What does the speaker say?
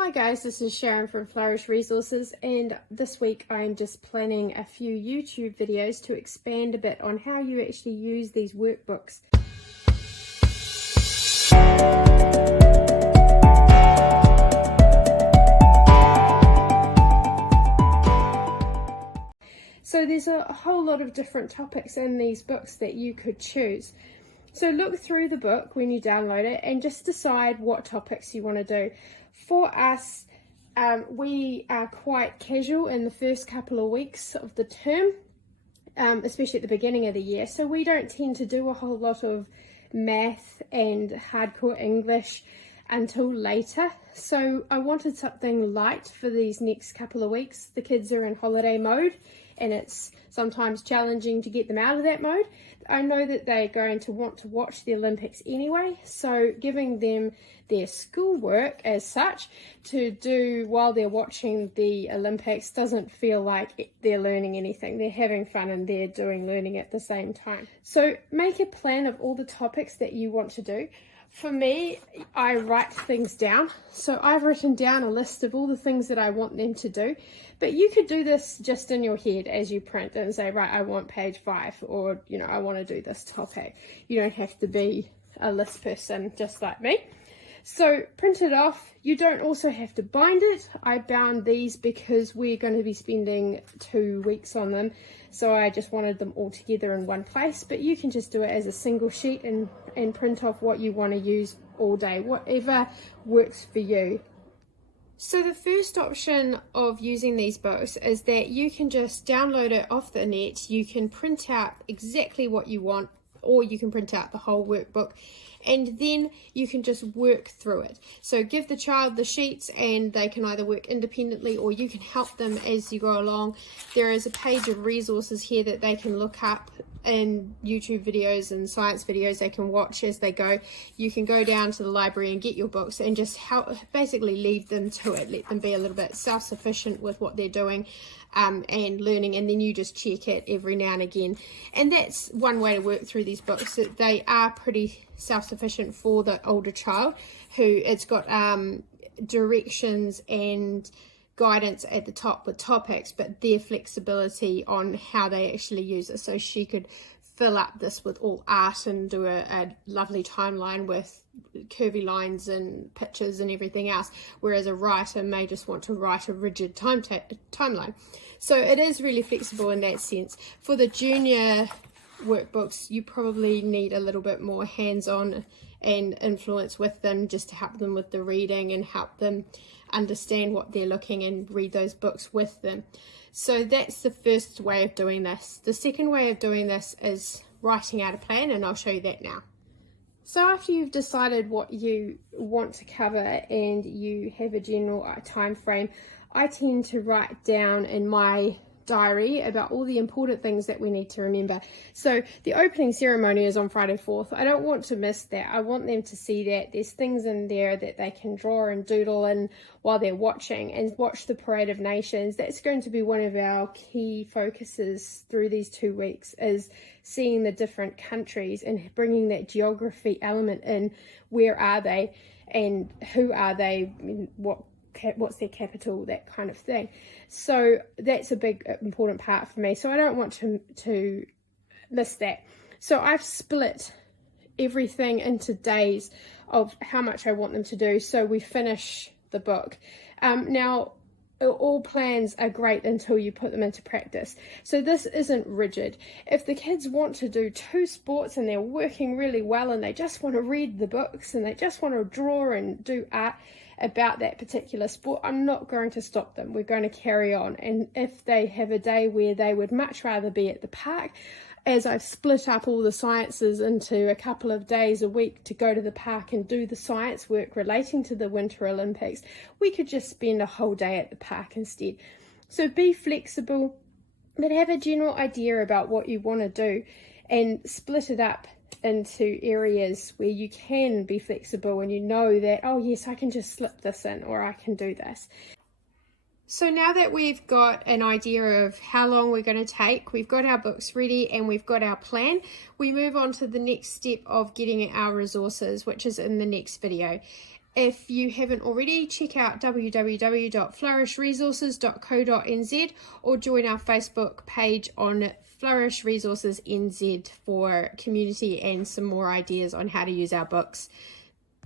Hi guys, this is Sharon from Flourish Resources, and this week I'm just planning a few YouTube videos to expand a bit on how you actually use these workbooks. So there's a whole lot of different topics in these books that you could choose. So look through the book when you download it and just decide what topics you want to do. For us, we are quite casual in the first couple of weeks of the term, especially at the beginning of the year. So we don't tend to do a whole lot of math and hardcore English until later. So I wanted something light for these next couple of weeks. The kids are in holiday mode and it's sometimes challenging to get them out of that mode. I know that they're going to want to watch the Olympics anyway, so giving them their schoolwork as such to do while they're watching the Olympics doesn't feel like they're learning anything. They're having fun and they're doing learning at the same time. So make a plan of all the topics that you want to do. For me, I write things down. So I've written down a list of all the things that I want them to do. But you could do this just in your head as you print and say, right, I want page 5, or, I want to do this topic. You don't have to be a list person just like me. So print it off. You don't also have to bind it. I bound these because we're going to be spending 2 weeks on them. So I just wanted them all together in one place, but you can just do it as a single sheet and print off what you want to use all day, whatever works for you. So the first option of using these books is that you can just download it off the net. You can print out exactly what you want, or you can print out the whole workbook, and then you can just work through it. So give the child the sheets and they can either work independently or you can help them as you go along. There is a page of resources here that they can look up, and YouTube videos and science videos they can watch as they go. You can go down to the library and get your books and just basically leave them to it. Let them be a little bit self-sufficient with what they're doing and learning, and then you just check it every now and again. And that's one way to work through these books. That they are pretty self-sufficient for the older child, who it's got directions and guidance at the top with topics, but their flexibility on how they actually use it. So she could fill up this with all art and do a lovely timeline with curvy lines and pictures and everything else, whereas a writer may just want to write a rigid timeline. So it is really flexible in that sense. For the junior workbooks, you probably need a little bit more hands-on and influence with them, just to help them with the reading and help them understand what they're looking and read those books with them. So that's the first way of doing this. The second way of doing this is writing out a plan, and I'll show you that now. So after you've decided what you want to cover and you have a general time frame, I tend to write down in my diary about all the important things that we need to remember. So the opening ceremony is on Friday 4th. I don't want to miss that. I want them to see that there's things in there that they can draw and doodle in while they're watching, and watch the Parade of Nations. That's going to be one of our key focuses through these 2 weeks, is seeing the different countries and bringing that geography element in. Where are they and who are they, what's their capital, that kind of thing. So that's a big important part for me, so I don't want to miss that. So I've split everything into days of how much I want them to do, so we finish the book. Now all plans are great until you put them into practice. So this isn't rigid. If the kids want to do 2 sports and they're working really well and they just want to read the books and they just want to draw and do art about that particular sport, I'm not going to stop them. We're going to carry on. And if they have a day where they would much rather be at the park, as I've split up all the sciences into a couple of days a week to go to the park and do the science work relating to the Winter Olympics, we could just spend a whole day at the park instead. So be flexible, but have a general idea about what you want to do and split it up into areas where you can be flexible and you know that, oh yes, I can just slip this in, or I can do this. So now that we've got an idea of how long we're going to take, we've got our books ready and we've got our plan, we move on to the next step of getting our resources, which is in the next video. If you haven't already, check out www.flourishresources.co.nz or join our Facebook page on Flourish Resources NZ for community and some more ideas on how to use our books.